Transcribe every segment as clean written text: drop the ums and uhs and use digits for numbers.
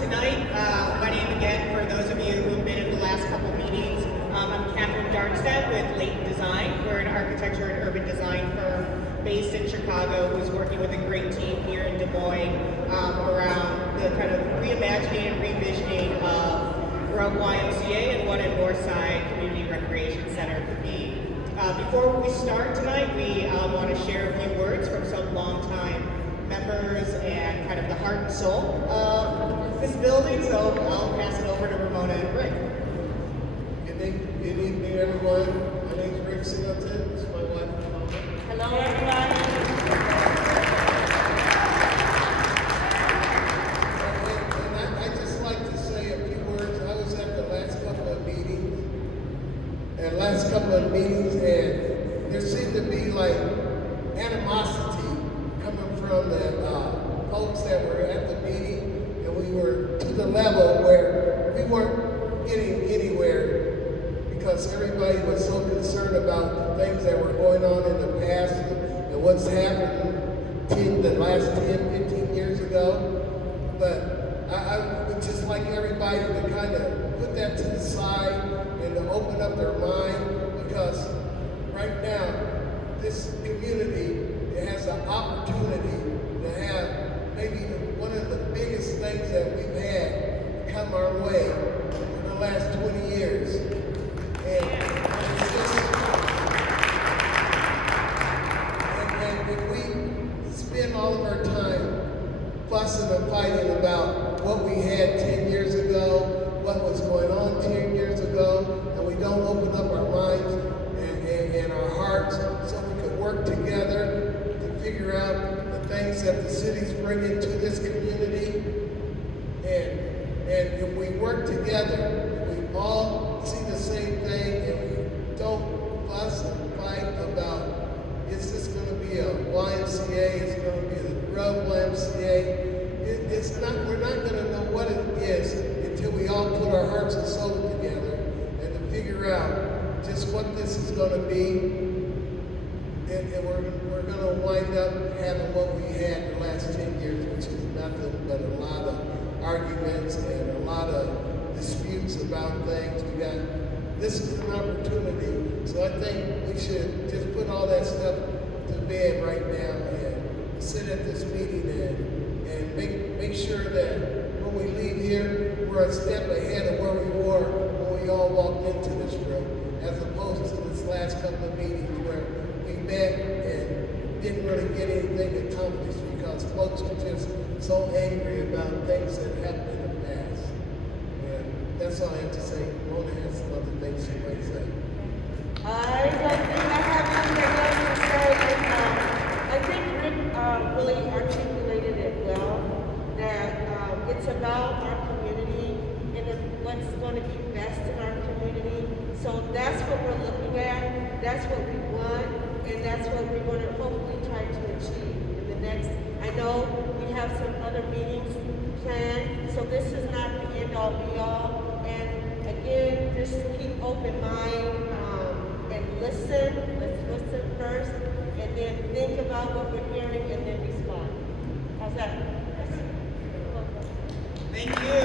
tonight, my name again, for those of you who have been in the last couple meetings, I'm Catherine Darnstedt with Leighton Design. We're an architecture and urban design firm based in Chicago who's working with a great team here in Des Moines around the kind of reimagining and revisioning of Grubb YMCA and what a Northside Community Recreation Center could be. Before we start tonight, we want to share a few words from some longtime members and kind of the heart and soul of this building, so I'll pass it over to Ramona and Rick. Good evening, everyone. My name is Rick Singleton. This is my wife, Ramona. Hello, everyone. And I just like to say a few words. I was at the last couple of meetings, and there seemed to be like animosity coming from the folks that were at the meeting, and we were to the level where we weren't getting anywhere because everybody was so concerned about the things that were going on in the past and what's happened the last 10, 15 years ago. But I would just like everybody to kind of put that to the side and to open up their mind, because right now, this community has an opportunity to have maybe one of the biggest things that we've had come our way in the last 20 years. And if we spend all of our time fussing and fighting about what we had 10 years ago, what was going on 10 years ago, and we don't open up our minds and our hearts so we could work together to figure out the things that the city's bringing to this community. And if we work together, we all see the same thing, and we don't fuss and fight about, is this going to be a YMCA, is it going to be a Grubb YMCA? We're not going to know what it is until we all put our hearts and souls together and to figure out just what this is going to be. And we're going to wind up having what we had the last 10 years, which is nothing but a lot of arguments and a lot of disputes about things. This is an opportunity. So I think we should just put all that stuff to bed right now and sit at this meeting and make sure that when we leave here, we're a step ahead of where we were when we all walked into this room, as opposed to this last couple of meetings where we met and didn't really get anything accomplished because folks were just so angry about things that happened in the past. And that's all I have to say. Mona has some other things she might say. I don't think I have anything else to say. I think Rick really articulated it well, that it's about our community and what's going to be best in our community. So that's what we're looking at, that's what we want, and that's what we're going to hopefully try to achieve in the next. I know we have some other meetings planned, so this is not the end all be all. And again, just keep open mind and listen. Let's listen first, and then think about what we're hearing and then respond. How's that? Thank you.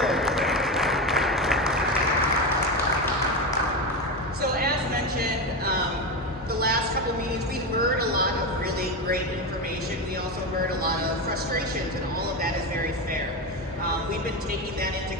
So as mentioned, the last couple of meetings, we heard a lot of really great information. We also heard a lot of frustrations, and all of that is very fair. We've been taking that into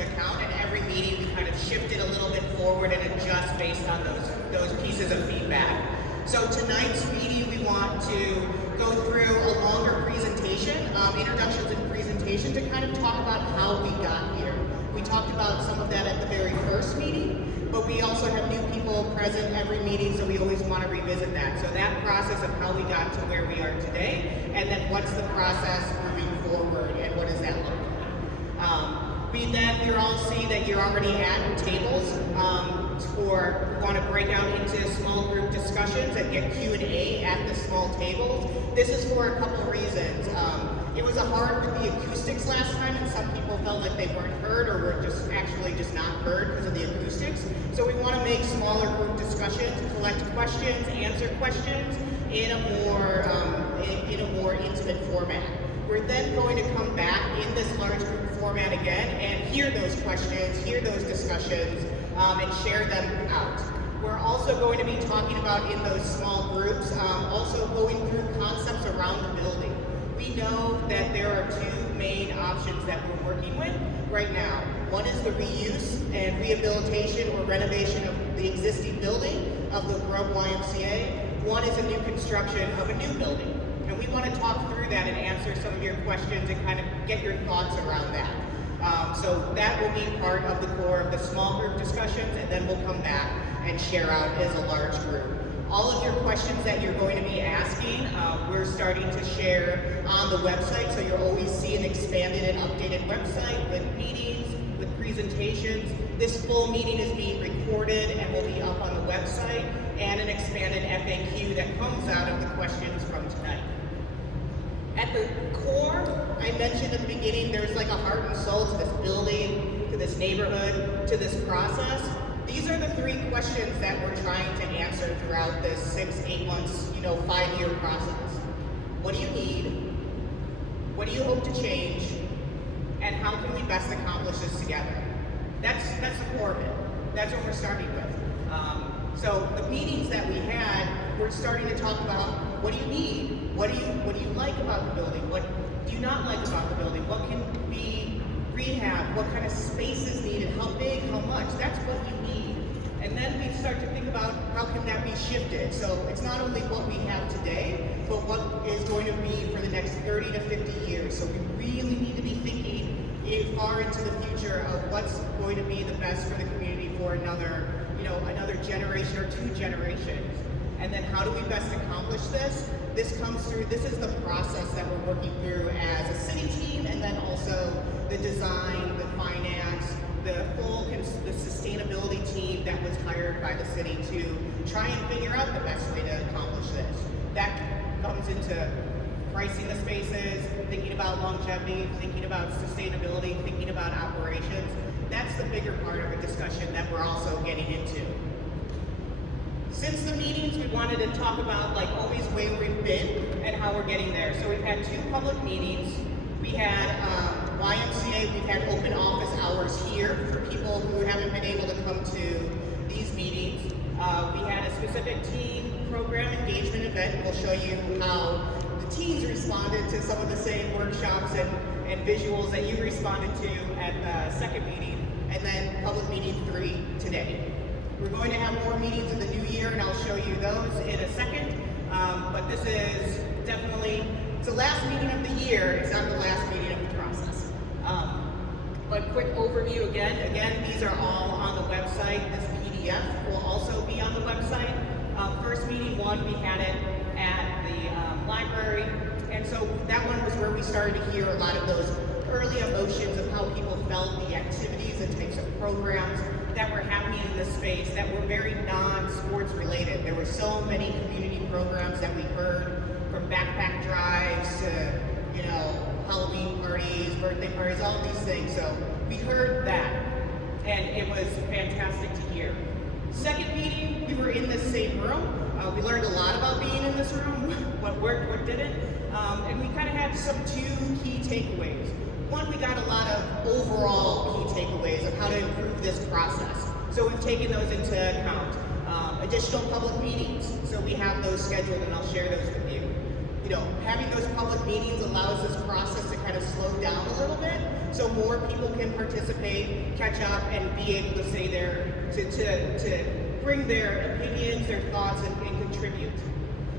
account, and every meeting we kind of shifted a little bit forward and adjust based on those pieces of feedback. So tonight's meeting, we want to go through a longer presentation, introductions and presentation, to kind of talk about how we got here. We talked about some of that at the very first meeting, but we also have new people present every meeting, so we always want to revisit that. So that process of how we got to where we are today, and then what's the process moving forward, and what does that look like? We all see that you're already at tables we want to break out into small group discussions and get Q&A at the small tables. This is for a couple reasons. It was hard with the acoustics last time, and some people felt like they weren't heard or were just not heard because of the acoustics. So we want to make smaller group discussions, collect questions, answer questions in a more intimate format. We're then going to come back in this large group format again and hear those questions, hear those discussions, and share them out. We're also going to be talking about in those small groups, also going through concepts around the building. We know that there are two main options that we're working with right now. One is the reuse and rehabilitation or renovation of the existing building of the Grubb YMCA. One is a new construction of a new building. And we want to talk through that and answer some of your questions and kind of get your thoughts around that. So that will be part of the core of the small group discussions, and then we'll come back and share out as a large group. All of your questions that you're going to be asking, we're starting to share on the website, so you'll always see an expanded and updated website with meetings, with presentations. This full meeting is being recorded and will be up on the website, and an expanded FAQ that comes out of the questions from tonight. At the core, I mentioned at the beginning, there's like a heart and soul to this building, to this neighborhood, to this process. These are the three questions that we're trying to answer throughout this 6, 8 months, 5-year process. What do you need? What do you hope to change? And how can we best accomplish this together? That's the core of it. That's what we're starting with. So the meetings that we had, we're starting to talk about what do you need? What do you like about the building? What do you not like about the building? What can be rehab? What kind of space is needed? How big? How much? That's what you need. And then we start to think about how can that be shifted. So it's not only what we have today, but what is going to be for the next 30 to 50 years. So we really need to be thinking far into the future of what's going to be the best for the community for another generation or 2 generations. And then how do we best accomplish this? This comes through, this is the process that we're working through as a city team, and then also the design, the finance, the sustainability team that was hired by the city to try and figure out the best way to accomplish this. That comes into pricing the spaces, thinking about longevity, thinking about sustainability, thinking about operations. That's the bigger part of a discussion that we're also getting into. Since the meetings, we wanted to talk about always where we've been and how we're getting there. So we've had 2 public meetings. We had YMCA, we've had open office hours here for people who haven't been able to come to these meetings. We had a specific teen program engagement event. We'll show you how the teens responded to some of the same workshops and visuals that you responded to at the second meeting, and then public meeting 3 today. We're going to have more meetings in the new year, and I'll show you those in a second. But this is definitely, it's the last meeting of the year. It's not the last meeting of the process. But quick overview again, these are all on the website. This PDF will also be on the website. First meeting 1, we had it at the library. And so that one was where we started to hear a lot of those early emotions of how people felt, the activities and types of programs that were happening in this space that were very non-sports related. There were so many community programs that we heard, from backpack drives to, Halloween parties, birthday parties, all of these things. So we heard that, and it was fantastic to hear. Second meeting, we were in this same room. We learned a lot about being in this room, what worked, what didn't, and we kind of had some 2 key takeaways. One, we got a lot of overall key takeaways of how to improve this process. So we've taken those into account. Additional public meetings, so we have those scheduled, and I'll share those with you. Having those public meetings allows this process to kind of slow down a little bit, so more people can participate, catch up, and be able to say to bring their opinions, their thoughts, and contribute.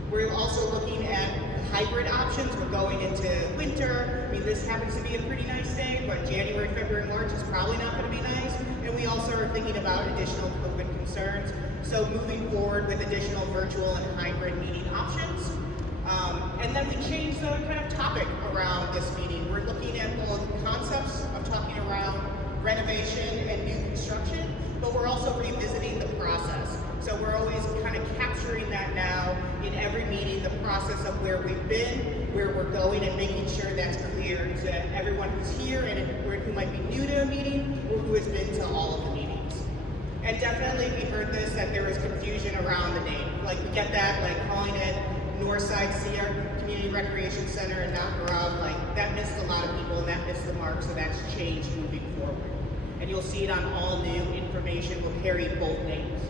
We're also looking at hybrid options. We're going into winter. I mean, this happens to be a pretty nice day, but January, February, March is probably not going to be nice. And we also are thinking about additional COVID concerns. So moving forward with additional virtual and hybrid meeting options. And then we changed the kind of topic around this meeting. We're looking at both concepts of talking around renovation and new construction, but we're also revisiting the process. So we're always kind of capturing that now in every meeting, the process of where we've been, where we're going, and making sure that's clear to everyone who's here and who might be new to a meeting or who has been to all of the meetings. And definitely we heard this, that there was confusion around the name. We get that, calling it Northside Sierra Community Recreation Center and not Grubb, that missed a lot of people and that missed the mark, so that's changed moving forward. And you'll see it on all new information will carry both names.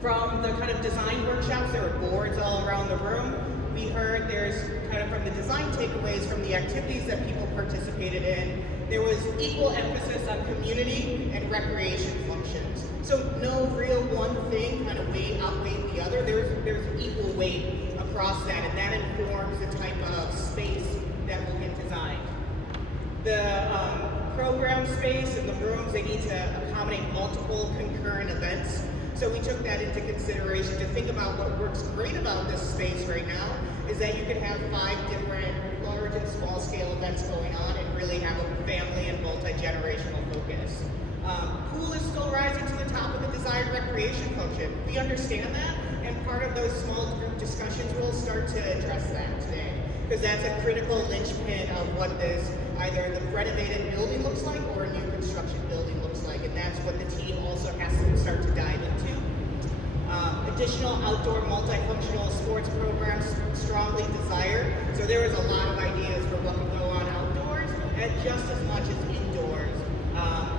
From the kind of design workshops, there were boards all around the room. We heard there's kind of from the design takeaways from the activities that people participated in, there was equal emphasis on community and recreation functions. So no real one thing kind of outweighed the other. There's equal weight across that, and that informs the type of space that will get designed. The program space and the rooms, they need to accommodate multiple concurrent events. So we took that into consideration to think about what works great about this space right now is that you can have 5 different large and small scale events going on and really have a family and multi-generational focus. Pool is still rising to the top of the desired recreation function. We understand that, and part of those small group discussions will start to address that today, because that's a critical linchpin of what this either the renovated building looks like or a new construction building looks like, and that's what the team also has to start to dive into. Additional outdoor multifunctional sports programs strongly desired. So there was a lot of ideas for what could go on outdoors and just as much as indoors.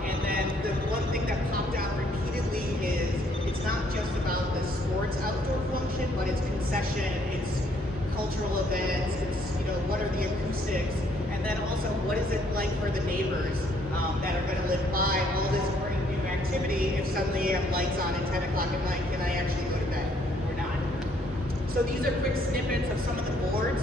And then the one thing that popped out repeatedly is it's not just about the sports outdoor function, but it's concession, it's cultural events, it's, you know, what are the acoustics, and then also what is it like for the neighbors that are going to live by all this great new activity if suddenly you have lights on at 10 o'clock at night, can I actually go to bed or not? So these are quick snippets of some of the boards.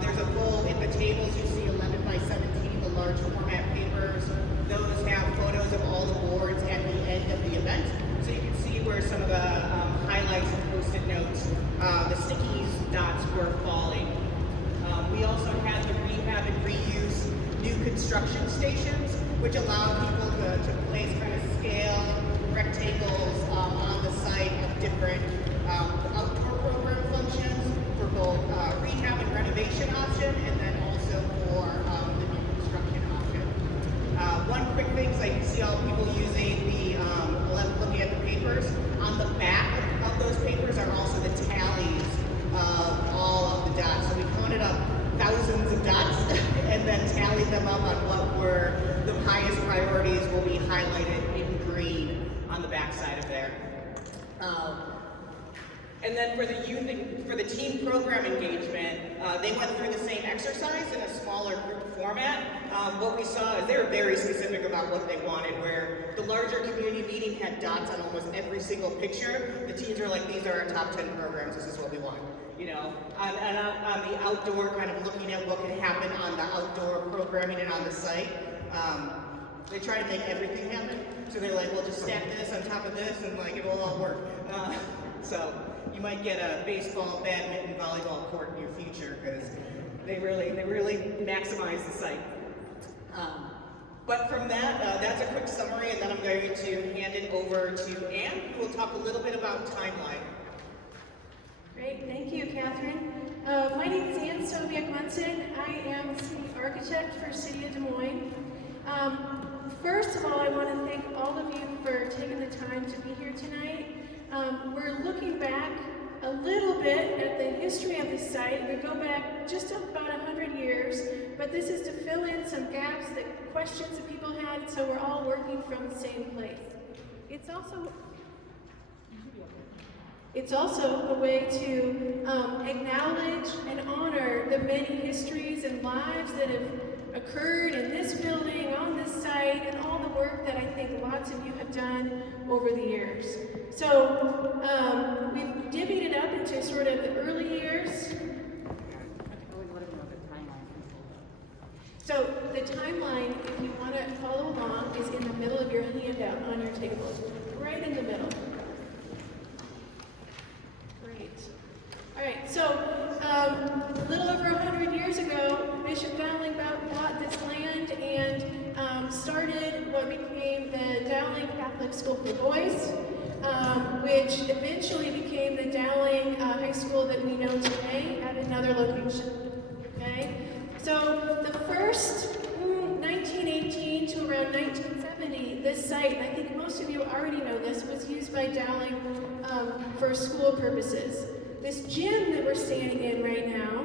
There's a full, in the tables you see 11 by 17, the large format papers. Those have photos of all the boards at the end of the event. So you can see where some of the highlights and post-it notes, the stickies dots were falling. We also had the rehab and reuse new construction stations, which allow people to place kind of scale rectangles on the site of different outdoor program functions for both rehab and renovation option, and then also for the new construction option. One quick thing, so you can see all people using the, looking at the papers. On the back of those papers are also the tallies of all of the dots. So we counted up thousands of dots and then tallied them up on what were the highest priorities will be highlighted in green on the back side of there. And then for the youth, for the team program engagement, they went through the same exercise in a smaller group format. What we saw is they were very specific about what they wanted, where the larger community meeting had dots on almost every single picture. The teams are like, these are our top 10 programs, this is what we want. You know, and on the outdoor, kind of looking at what can happen on the outdoor programming and on the site, they try to make everything happen. So they're like, well, just stack this on top of this, and like it will all work. So you might get a baseball, badminton, volleyball court in your future because they really maximize the site. But from that, that's a quick summary, and then I'm going to hand it over to Anne, who will talk a little bit about timeline. Great, thank you, Catherine. My name is Anne Sobiek-Munson. I am the city architect for City of Des Moines. First of all, I want to thank all of you for taking the time to be here tonight. We're looking back a little bit at the history of the site. We go back just about 100 years, but this is to fill in some gaps, that questions that people had, so we're all working from the same place. It's also a way to acknowledge and honor the many histories and lives that have occurred in this building, on this site, and all the work that I think lots of you have done over the years. So we've divvied it up into sort of the early years. So the timeline, if you want to follow along, is in the middle of your handout on your table, right in the middle. All right, so a little over 100 years ago, Bishop Dowling bought this land and started what became the Dowling Catholic School for Boys, which eventually became the Dowling High School that we know today at another location. Okay, so the first 1918 to around 1970, this site, I think most of you already know this, was used by Dowling for school purposes. This gym that we're standing in right now,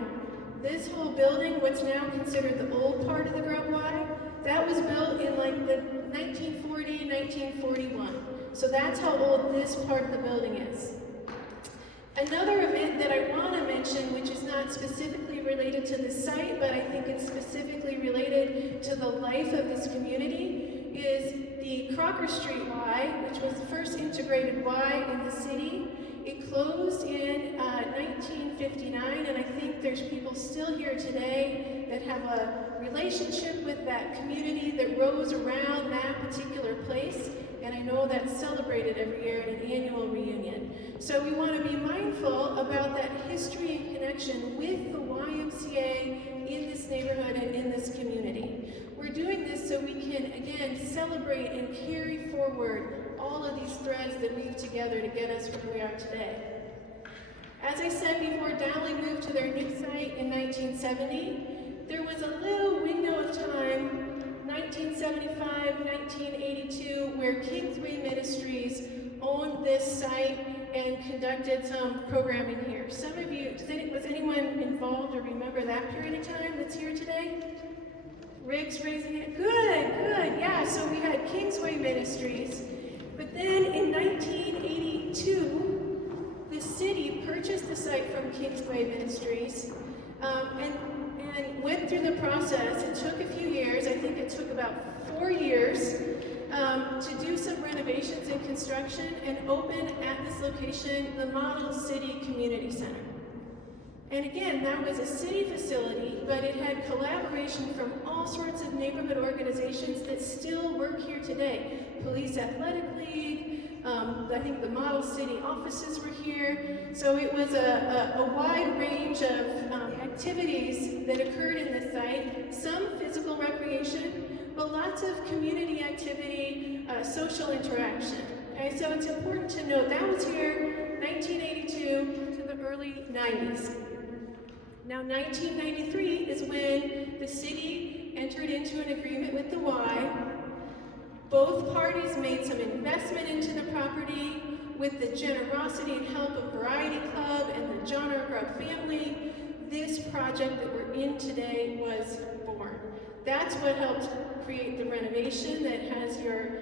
This whole building, what's now considered the old part of the Grubb Y, that was built in like the 1940, 1941. So that's how old this part of the building is. Another event that I want to mention, which is not specifically related to the site, but I think it's specifically related to the life of this community, is the Crocker Street Y, which was the first integrated Y in the city. It closed in 1959, and I think there's people still here today that have a relationship with that community that rose around that particular place, and I know that's celebrated every year in an annual reunion. So we want to be mindful about that history and connection with the YMCA in this neighborhood and in this community. We're doing this so we can, again, celebrate and carry forward all of these threads that weave together to get us where we are today. As I said before, Dowling moved to their new site in 1970. There was a little window of time, 1975, 1982, where Kingsway Ministries owned this site and conducted some programming here. Some of you, was anyone involved or remember that period of time that's here today? Rick's raising it. Good, yeah, so we had Kingsway Ministries. But then in 1982, the city purchased the site from Kingsway Ministries and went through the process. It took a few years. I think it took about 4 years to do some renovations and construction and open at this location the Model City Community Center. And again, that was a city facility, but it had collaboration from all sorts of neighborhood organizations that still work here today. Police Athletic League, I think the Model City offices were here. So it was a wide range of activities that occurred in the site, some physical recreation, but lots of community activity, social interaction. Okay, so it's important to note that was here 1982 to the early 90s. Now 1993 is when the city entered into an agreement with the Y. Both parties made some investment into the property with the generosity and help of Variety Club and the John R. Grubb family. This project that we're in today was born. That's what helped create the renovation that has your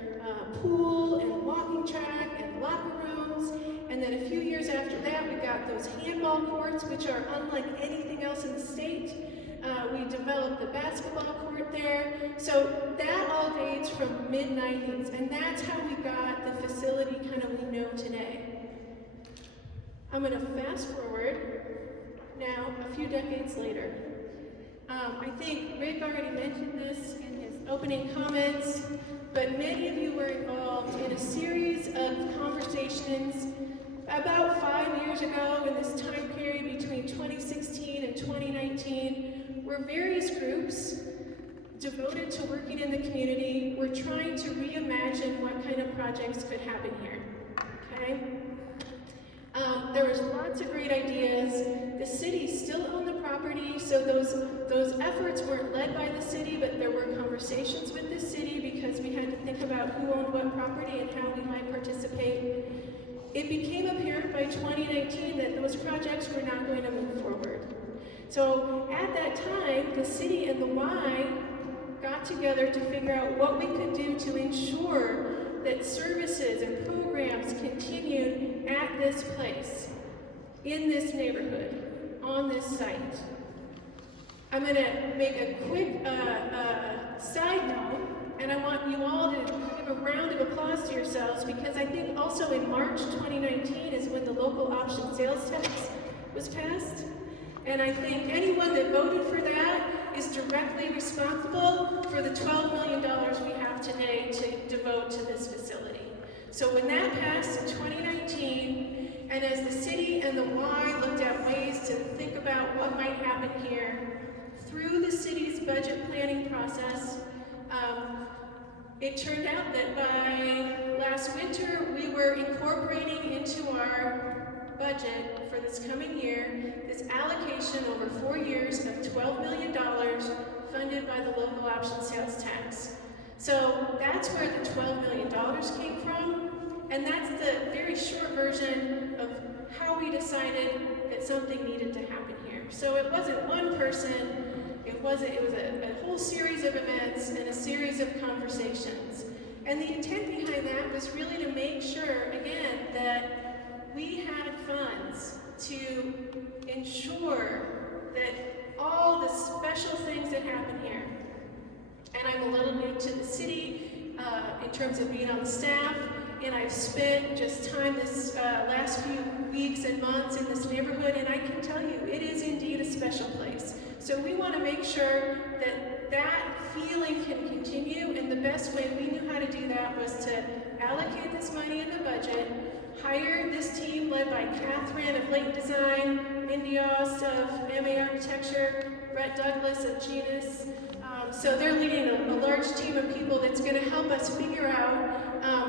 pool and walking track and locker rooms. And then a few years after that, we got those handball courts, which are unlike anything else in the state. We developed the basketball court there. So that all dates from mid-90s, and that's how we got the facility kind of we know today. I'm going to fast forward now a few decades later. I think Rick already mentioned this in his opening comments, but many of you were involved in a series of conversations about 5 years ago in this time period between 2016 and 2019, where various groups devoted to working in the community were trying to reimagine what kind of projects could happen here, okay? There was lots of great ideas. The city still owned the property, so those efforts weren't led by the city, but there were conversations with the city because we had to think about who owned what property and how we might participate. It became apparent by 2019 that those projects were not going to move forward. So at that time, the city and the Y got together to figure out what we could do to ensure that services and programs continued at this place, in this neighborhood, on this site. I'm going to make a quick side note, and I want you all to give a round of applause to yourselves, because I think also in March 2019 is when the local option sales tax was passed. And I think anyone that voted for that is directly responsible for the $12 million we have today to devote to this facility. So when that passed in 2019, and as the city and the Y looked at ways to think about what might happen here, through the city's budget planning process, it turned out that by last winter, we were incorporating into our budget for this coming year this allocation over 4 years of $12 million funded by the local option sales tax. So that's where the $12 million came from, and that's the very short version of how we decided that something needed to happen here. So it wasn't one person, it was a whole series of events and a series of conversations. And the intent behind that was really to make sure, again, that we had funds to ensure that all the special things that happen here, and I'm a little new to the city in terms of being on the staff, and I've spent just time this last few weeks and months in this neighborhood, and I can tell you, it is indeed a special place. So we want to make sure that that feeling can continue, and the best way we knew how to do that was to allocate this money in the budget, hire this team led by Catherine of Lake Design, Mindy Ost of MA Architecture, Brett Douglas of Genus. So they're leading a large team of people that's going to help us figure out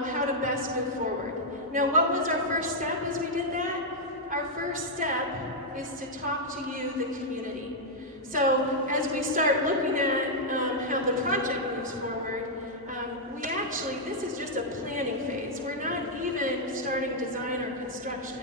how to best move forward. Now, what was our first step as we did that? Our first step is to talk to you, the community. So as we start looking at how the project moves forward, we actually, this is just a planning phase. We're not even starting design or construction.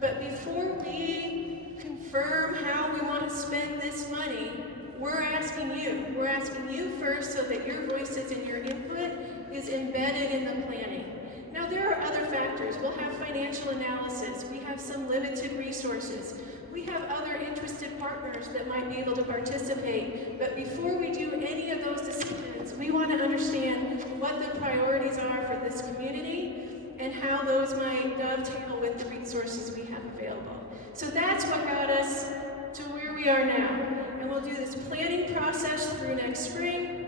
But before we confirm how we want to spend this money, we're asking you. We're asking you first so that your voices and your input is embedded in the planning. Now there are other factors. We'll have financial analysis. We have some limited resources. We have other interested partners that might be able to participate. But before we do any of those decisions, we want to understand what the priorities are for this community and how those might dovetail with the resources we have available. So that's what got us to where we are now. And we'll do this planning process through next spring.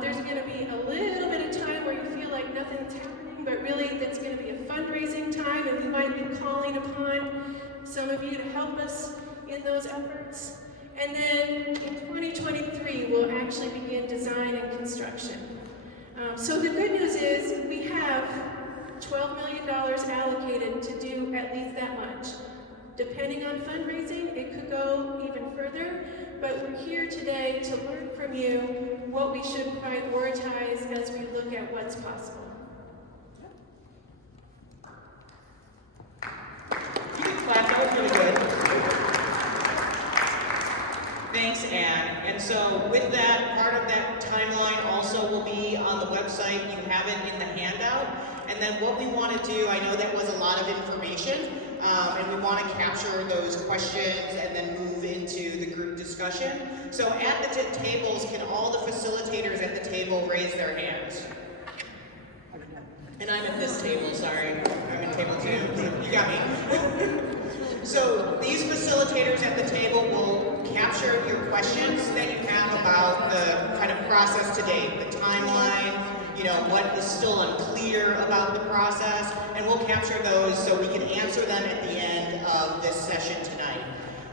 There's going to be a little bit of time where you feel like nothing's happening, but really that's going to be a fundraising time, and we might be calling upon some of you to help us in those efforts. And then in 2023, we'll actually begin design and construction. So the good news is we have $12 million allocated to do at least that much. Depending on fundraising, it could go even further, but we're here today to learn from you what we should prioritize as we look at what's possible. You can clap, that was really good. Thanks, Anne. And so with that, part of that timeline also will be on the website. You have it in the handout. And then what we want to do, I know that was a lot of information, and we want to capture those questions and then move into the group discussion. So at the tables, can all the facilitators at the table raise their hands? And I'm at this table, sorry. I'm at table 2, so you got me. So these facilitators at the table will capture your questions that you have about the kind of process to date, the timeline, you know, what is still unclear about the process, and we'll capture those so we can answer them at the end of this session tonight.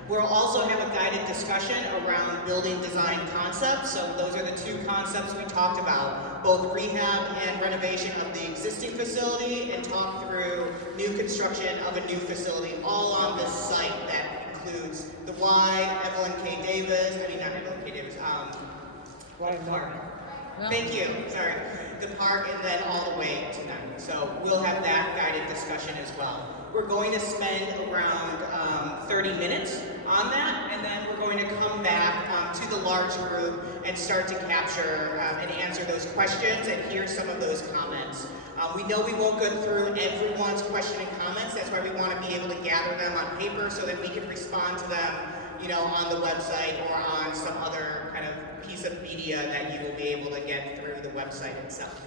We'll also have a guided discussion around building design concepts. So those are the 2 concepts we talked about, both rehab and renovation of the existing facility, and talk through new construction of a new facility, all on this site that includes the Y, Evelyn K. Davis, not Evelyn K. Davis, Park. Thank you, sorry. The park, and then all the way to them. So we'll have that guided discussion as well. We're going to spend around 30 minutes on that, and then we're going to come back to the large group and start to capture and answer those questions and hear some of those comments. We know we won't go through everyone's question and comments. That's why we want to be able to gather them on paper so that we can respond to them, you know, on the website or on some other kind of piece of media that you will be able to get through the website itself.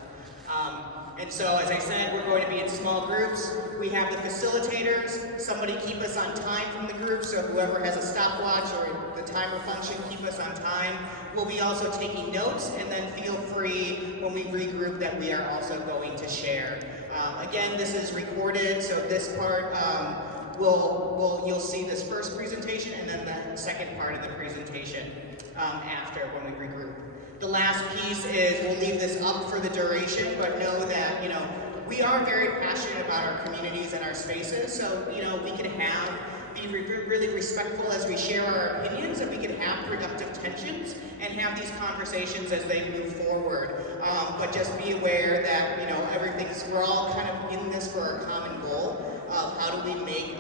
And so, as I said, we're going to be in small groups. We have the facilitators. Somebody keep us on time from the group, so whoever has a stopwatch or the timer function, keep us on time. We'll be also taking notes, and then feel free when we regroup that we are also going to share. Again, this is recorded, so this part, you'll see this first presentation, and then the second part of the presentation after when we regroup. The last piece is we'll leave this up for the duration, but know that, you know, we are very passionate about our communities and our spaces, so, you know, we can be really respectful as we share our opinions, and we can have productive tensions and have these conversations as they move forward. But just be aware that, you know, we're all kind of in this for a common goal of how do we make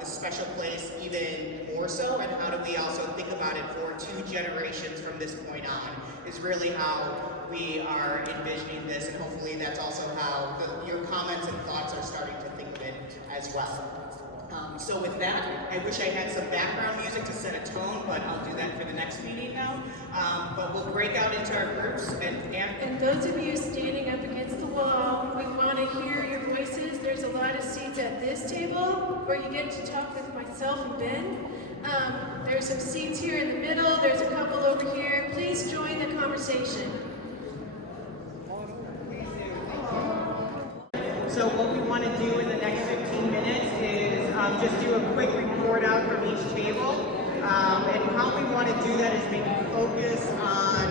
this special place even more more so, and how do we also think about it for 2 generations from this point on, is really how we are envisioning this, and hopefully that's also how your comments and thoughts are starting to think of it as well. So with that, I wish I had some background music to set a tone, but I'll do that for the next meeting now. But we'll break out into our groups, And those of you standing up against the wall, we want to hear your voices. There's a lot of seats at this table where you get to talk with myself and Ben. There's some seats here in the middle. There's a couple over here. Please join the conversation. So what we want to do in the next 15 minutes is just do a quick report out from each table. And how we want to do that is maybe focus on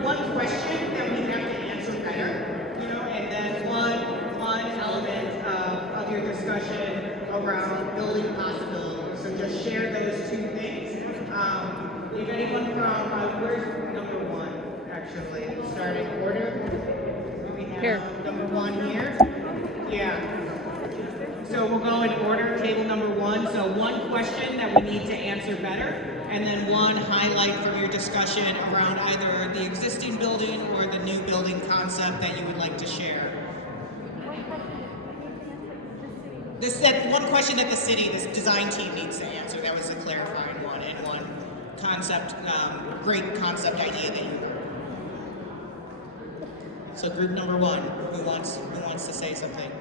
one question that we have to answer better, and then one element of your discussion around building possibilities. So just share those 2 things. If anyone from, where's number 1, actually, starting order? Do we have here. Number 1 here? Yeah. So we'll go in order, table number 1. So one question that we need to answer better, and then one highlight from your discussion around either the existing building or the new building concept that you would like to share. One question that the city, this design team needs to answer. That was a clarifying one, and one concept, great concept idea that you heard. So group number 1, who wants to say something?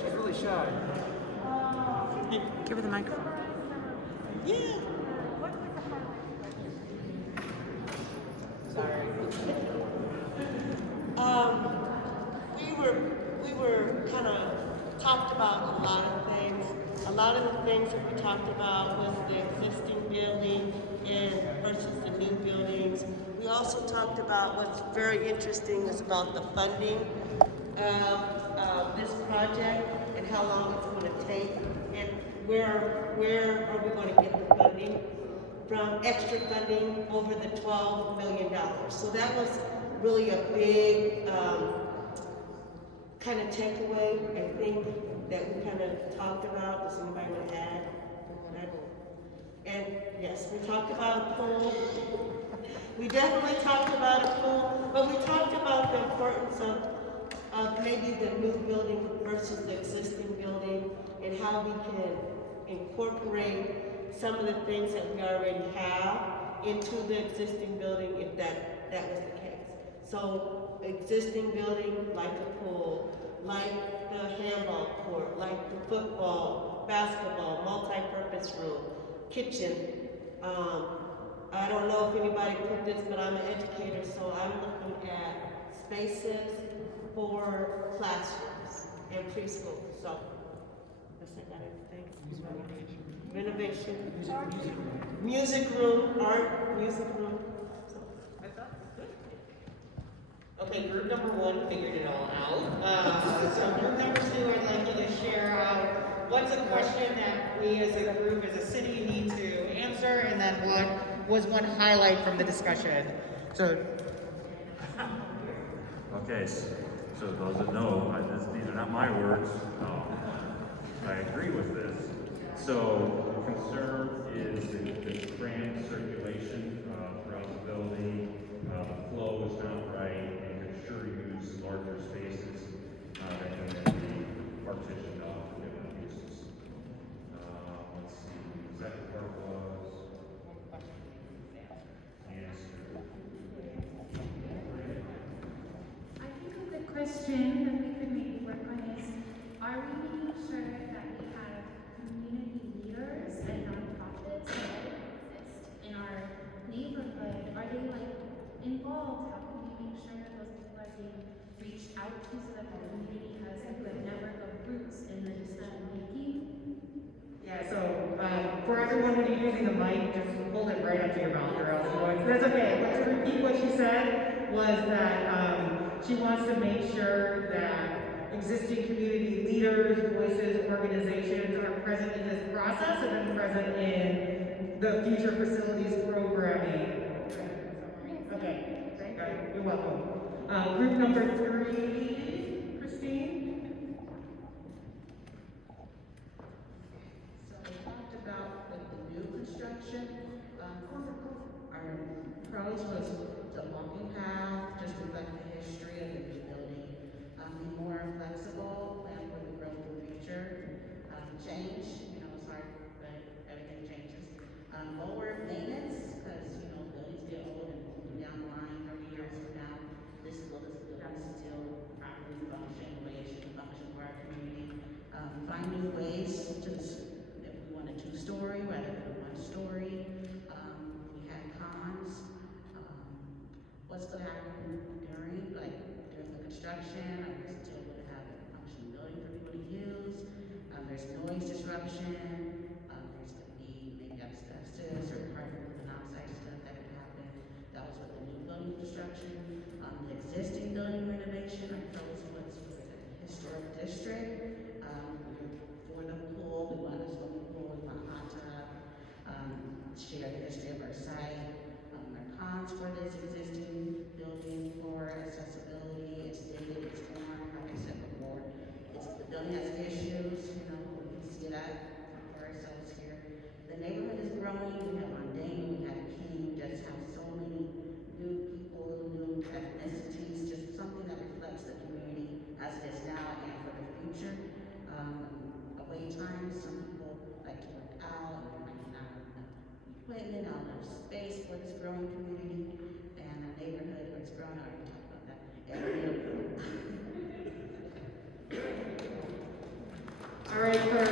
She's really shy. Give her the microphone. Yeah. Sorry. We were kind of talked about a lot of things. A lot of the things that we talked about was the existing building and versus the new buildings. We also talked about what's very interesting is about the funding of this project and how long it's going to take, and where are we going to get the funding from, extra funding over the $12 million. So that was really a big kind of takeaway, I think, that we kind of talked about. Does anybody want to add? And yes, we talked about a pool. We definitely talked about a pool, but we talked about the importance of maybe the new building versus the existing building, and how we can incorporate some of the things that we already have into the existing building, if that was the case. So existing building, like a pool, like the handball court, like the football, basketball, multi-purpose room, kitchen. I don't know if anybody put this, but I'm an educator, so I'm looking at spaces for classrooms and preschool. So, I guess I got everything. Renovation. Music room, art, music room. Okay, group number 1 figured it all out. So group number 2, I'd like you to share what's a question that we as a group, as a city, need to answer, and then what was one highlight from the discussion. So. Okay, so those that know, these are not my words. I agree with this. So concern is the cramped circulation throughout the building. The flow is not right, and could sure use larger spaces that can then be partitioned off for different uses. Let's see, is that the part was? I think a good question that we could maybe work on is, are we making sure that we have community leaders and nonprofits that exist in our neighborhood? Are they involved? How can we make sure that those people are being reached out to so that the community has good network of roots in the decision making? Yeah, so for everyone who's using the mic, just hold it right up to your mouth or else that's okay. Let's repeat what she said was that she wants to make sure that existing community leaders, voices, organizations are present in this process and then present in the future facilities programming. Okay, you're welcome. Group number 3, Christine. construction. Our pros was the walking path, just reflect the history of the new building. Be more flexible, plan for the growth of the future. Change, it's hard, but everything changes. Lower maintenance, because, buildings get old and down the line, 30 years from now, this building still properly function the way it should function for our community. Find new ways to, if we want a 2-story rather than a 1-story. We had cons. What's going to happen during the construction? Are we still going to have a functioning building for people to use? There's noise disruption. There's going to be maybe asbestos or carbon monoxide stuff that could happen. That was with the new building construction. The existing building renovation, I propose was for the historic district. For the pool, we want a swimming pool, we want a hot tub. Share the history of our site. Our cons for this existing building for accessibility, it's dated, it's worn, like I said before. The building has issues, we can see that for ourselves here. The neighborhood is growing, we have Mondane, we have King, just have so many new people, new ethnicities, just something that reflects the community as it is now and for the future. Away time, some people like to work out, and there might be not enough equipment, not enough space for this growing community, and a neighborhood where it's grown, I already talked about that. All right, for a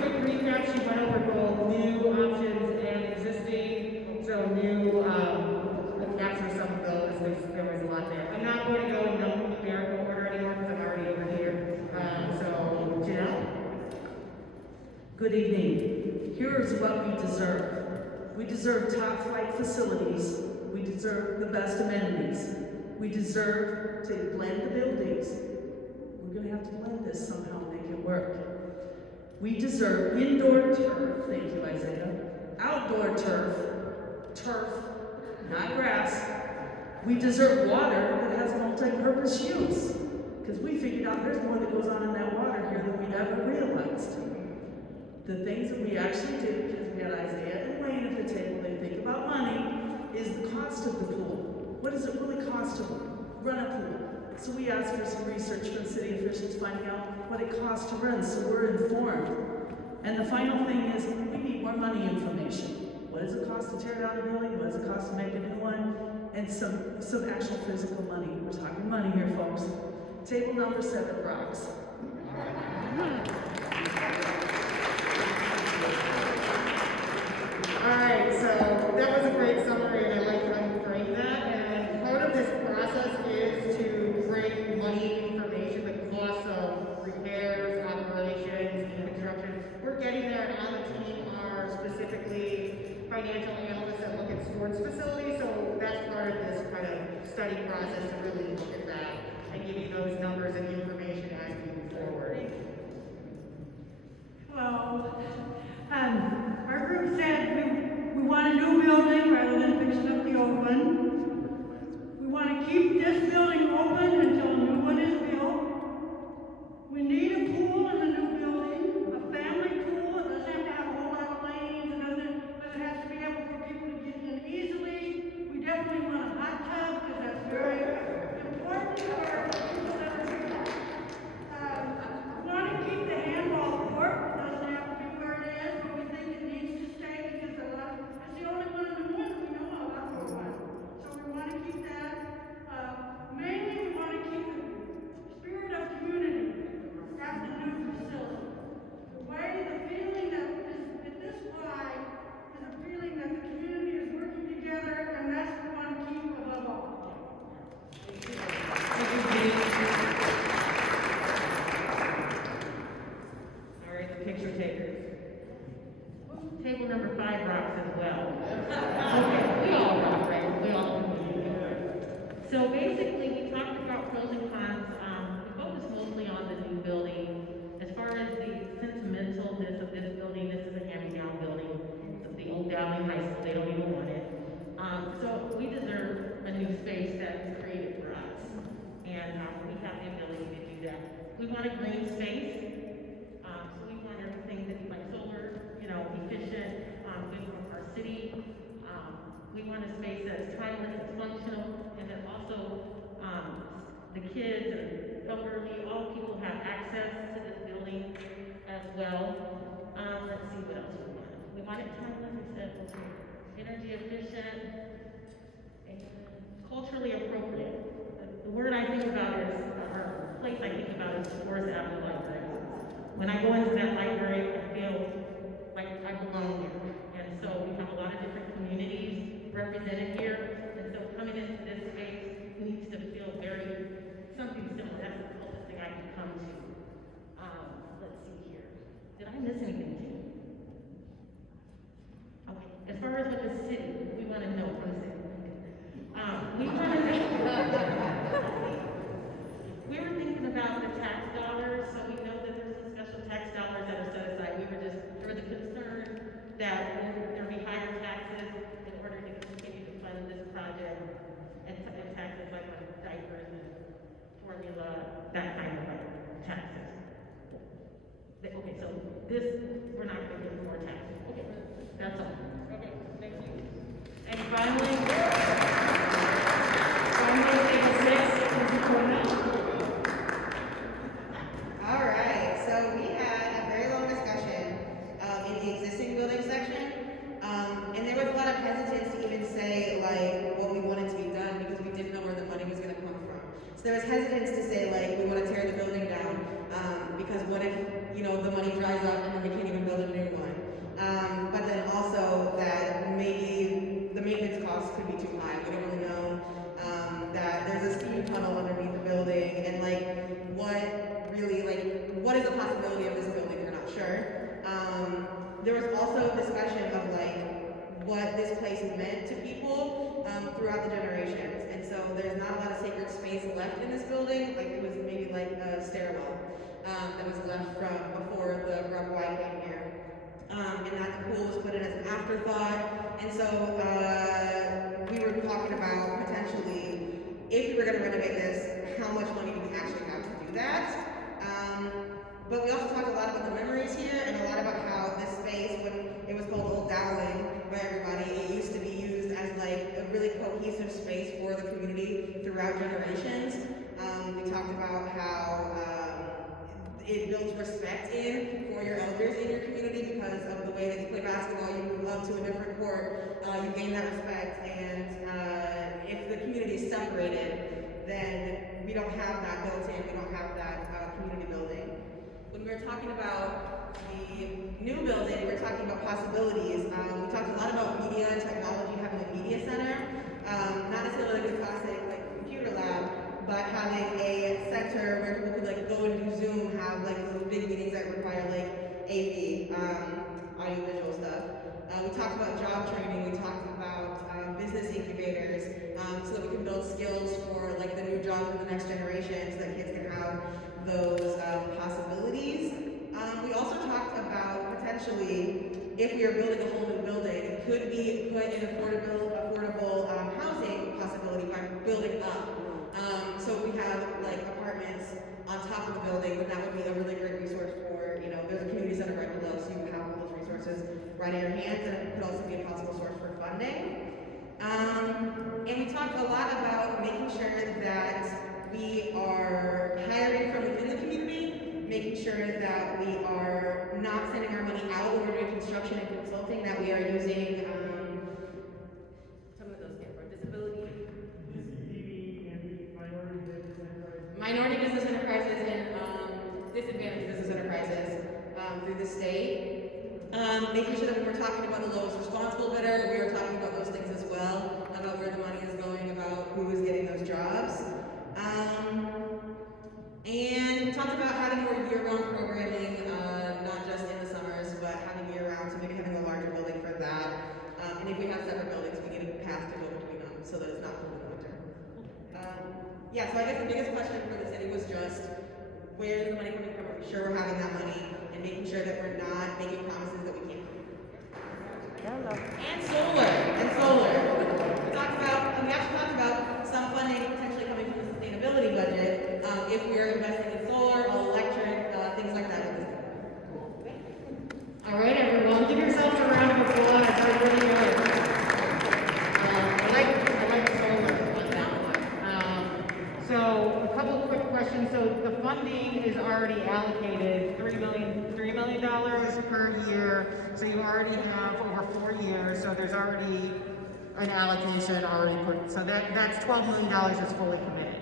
quick recap, she went over both new options and existing. So new, capture some of those. There was a lot there. I'm not going to go in numerical order anymore because I'm already over here. So, Janelle? Good evening. Here's what we deserve. We deserve top flight facilities. We deserve the best amenities. We deserve to blend the buildings. We're going to have to blend this somehow and make it work. We deserve indoor turf. Thank you, Isaiah. Outdoor turf, not grass. We deserve water that has multi-purpose use. Because we figured out there's more that goes on in that water here than we'd ever realized. The things that we actually did, because we had Isaiah and Wayne at the table, they think about money, is the cost of the pool. What does it really cost to run a pool? So we asked for some research from city officials finding out what it costs to run, so we're informed. And the final thing is, we need more money information. What does it cost to tear down a building? What does it cost to make a new one? And some actual physical money. We're talking money here, folks. Table number 7 rocks. All right, so that was a great summary, and I like how you framed that. And part of this process is to bring money information, the cost of repairs, operations, and construction. We're getting there, and on the team are specifically financial analysts that look at sports facilities. So that's part of this kind of study process to really look at that and give you those numbers and information as we move forward. Hello. Our group said we want a new building rather than fixing up the old one. We want to keep this building open until a new one is built. We need a pool in the new building, a family pool. It doesn't have to have a whole lot of lanes. It has to be able for people to get in easily. We definitely want a hot tub because that's very important for people that are here. We want to keep the handball court. It doesn't have to be where it is, but we think it needs to stay because it's the only one in the woods we know of out for a while. So we want to keep that. Mainly, we want to keep the spirit of community at the new facility. The feeling that at this Y is a feeling that the community is working together, and that's what we want to keep above all. All right, the picture takers. Table number 5 rocks as well. Okay, we all rock, right? We all So basically, we talked about pros and cons. We focused mostly on the new building. As far as the sentimentalness of this building, this is a hand-me-down building. The old Dowling High School, they don't even want it. So we deserve a new space that is created for us. And we have the ability to do that. We want a green space. So we want everything to be like solar, efficient. When I go into that library, I feel like I belong there. And so we have a lot of different communities represented here. And so coming into this space needs to feel something similar. That's the closest thing I can come to. Let's see here. Did I miss anything too? Okay. As far as what the city, we want to know from the city. We want to know. We were thinking about the tax dollars, so we know that there's some special tax dollars that are set aside. There was a concern that there be higher taxes in order to continue to fund this project, and taxes like on diapers and formula, that kind of like taxes. Okay, so we're not going to give more taxes. Okay, that's all. Okay, thank you. And finally, table 6, Mrs. Cornell. All right, so we had a very long discussion in the existing building section, and there was a lot of hesitance to even say like what we wanted to be done because we didn't know where the money was going to come from. So there was hesitance to say like we want to tear the building down because what if the money dries up and then we can't even build a new one? But then also that maybe the maintenance costs could be too high. We don't really know that there's a steam tunnel underneath the building and what is the possibility of this building? We're not sure. There was also discussion of what this place meant to people throughout the generations. And so there's not a lot of sacred space left in this building. It was maybe a stairwell that was left from before the Grubb Y came here. And that the pool was put in as an afterthought. And so we were talking about potentially, if we were going to renovate this, how much money do we actually have to do that? But we also talked a lot about the memories here and a lot about how this space, when it was called Old Dowling by everybody, it used to be used as a really cohesive space for the community throughout generations. We talked about how it builds respect for your elders in your community because of the way that you play basketball. You move up to a different court, you gain that respect, and if the community is separated, then we don't have that built in, we don't have that community building. When we were talking about the new building, we were talking about possibilities. We talked a lot about media and technology, having a media center, not necessarily the classic computer lab, but having a center where people could go and do Zoom, have those big meetings that require AV, audiovisual stuff. We talked about job training. We talked about business incubators, so that we can build skills for the new jobs of the next generation, so that kids can have those possibilities. We also talked about potentially, if we are building a whole new building, could we put in affordable housing possibility by building up. So if we have apartments on top of the building, then that would be a really great resource for, there's a community center right below, so you have all those resources right in your hands, and it could also be a possible source for funding. And we talked a lot about making sure that we are hiring from within the community, making sure that we are not sending our money out when we're doing construction and consulting, that we are using, some of those stand for disability. Minority business enterprises and disadvantaged business enterprises through the state. Making sure that when we're talking about the lowest responsible bidder, we are talking about those things as well, about where the money is going, about who is getting those jobs. And we talked about having more year-round programming, not just in the summers, but having year-round, so maybe having a larger building for that. And if we have separate buildings, we need a path to go between them so that it's not cold in the winter. Yeah, so I guess the biggest question for the city was just, where is the money coming from? Are we sure we're having that money? And making sure that we're not making promises that we can't keep. And solar. We actually talked about some funding potentially coming from the sustainability budget if we are investing in solar, electric, things like that. All right, everyone, give yourselves a round of applause. That's really good. I like solar. So a couple quick questions. So the funding is already allocated $3 million per year. So you already have over 4 years. So there's already an allocation already put. So that's $12 million is fully committed.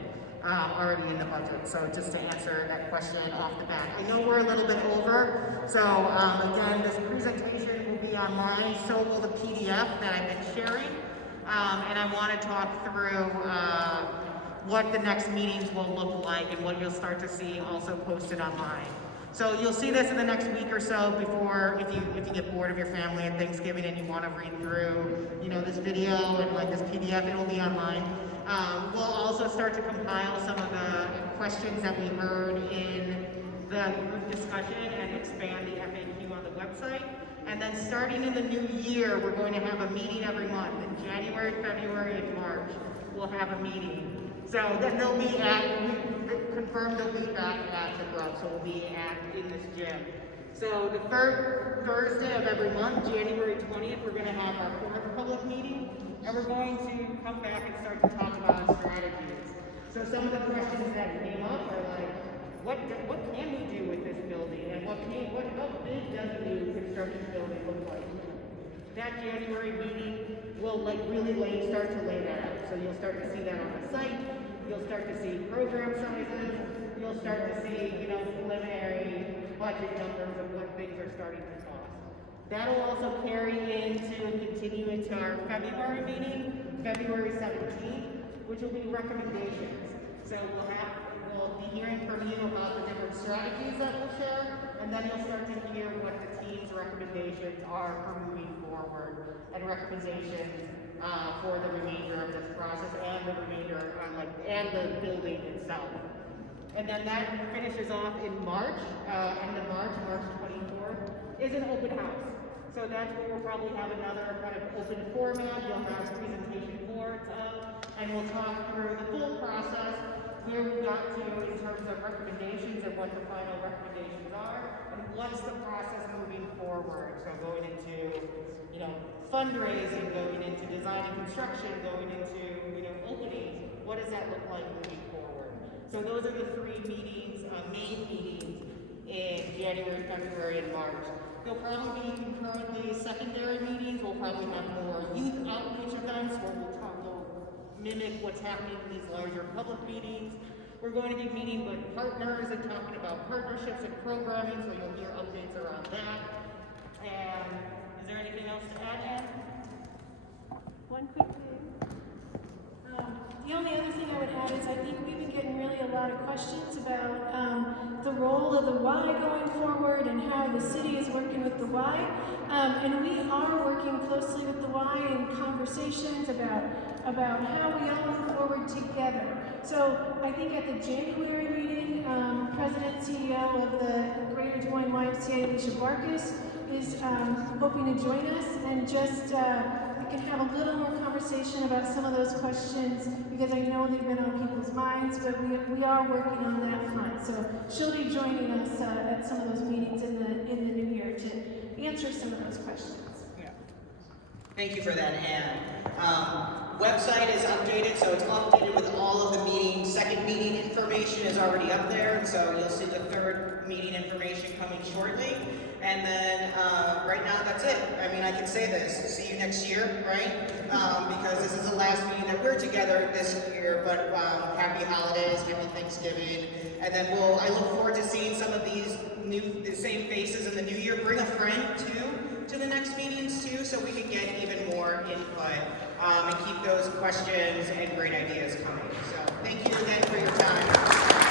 already in the budget. So just to answer that question off the bat. I know we're a little bit over, so again, this presentation will be online, so will the PDF that I've been sharing. And I want to talk through what the next meetings will look like and what you'll start to see also posted online. So you'll see this in the next week or so before, if you get bored of your family at Thanksgiving and you want to read through, this video and like this PDF, it'll be online. We'll also start to compile some of the questions that we heard in the group discussion and expand the FAQ on the website. And then starting in the new year, we're going to have a meeting every month. In January, February, and March, we'll have a meeting. So then they'll be confirmed they'll be back at the Grubb, so we'll be in this gym. So the third Thursday of every month, January 20th, we're going to have our fourth public meeting, and we're going to come back and start to talk about strategies. So some of the questions that came up are like, what can we do with this building, and how big does a new construction building look like? That January meeting will really start to lay that out. So you'll start to see that on the site. You'll start to see program sizes. You'll start to see, preliminary budget numbers of what things are starting to cost. That'll also carry into and continue into our February meeting, February 17th, which will be recommendations. So we'll be hearing from you about the different strategies that we'll share, and then you'll start to hear what the team's recommendations are for moving forward, and recommendations for the remainder of this process and the remainder and the building itself. And then that finishes off in March, end of March 24th, is an open house. So that's where we'll probably have another kind of open format. You'll have presentation boards up, and we'll talk through the full process, where we got to in terms of recommendations and what the final recommendations are, and what's the process moving forward. So going into, fundraising, going into design and construction, going into, openings, what does that look like moving forward? So those are the three meetings, main meetings in January, February, and March. There'll probably be concurrently secondary meetings. We'll probably have more youth outreach events where we'll mimic what's happening in these larger public meetings. We're going to be meeting with partners and talking about partnerships and programming, so you'll hear updates around that. And is there anything else to add, Ann? One quick thing. The only other thing I would add is I think we've been getting really a lot of questions about the role of the Y going forward and how the city is working with the Y. And we are working closely with the Y in conversations about how we all move forward together. So I think at the January meeting, President and CEO of the Greater Des Moines YMCA, Alicia Barkas, is hoping to join us and just we can have a little more conversation about some of those questions, because I know they've been on people's minds, but we are working on that front. So she'll be joining us at some of those meetings in the new year to answer some of those questions. Yeah. Thank you for that, Ann. Website is updated, so it's updated with all of the meetings. Second meeting information is already up there, and so you'll see the third meeting information coming shortly. And then right now, that's it. I mean, I can say this, see you next year, right? Because this is the last meeting that we're together this year, but happy holidays, happy Thanksgiving. And then I look forward to seeing some of the same faces in the new year. Bring a friend too to the next meetings too, so we can get even more input and keep those questions and great ideas coming. So thank you again for your time.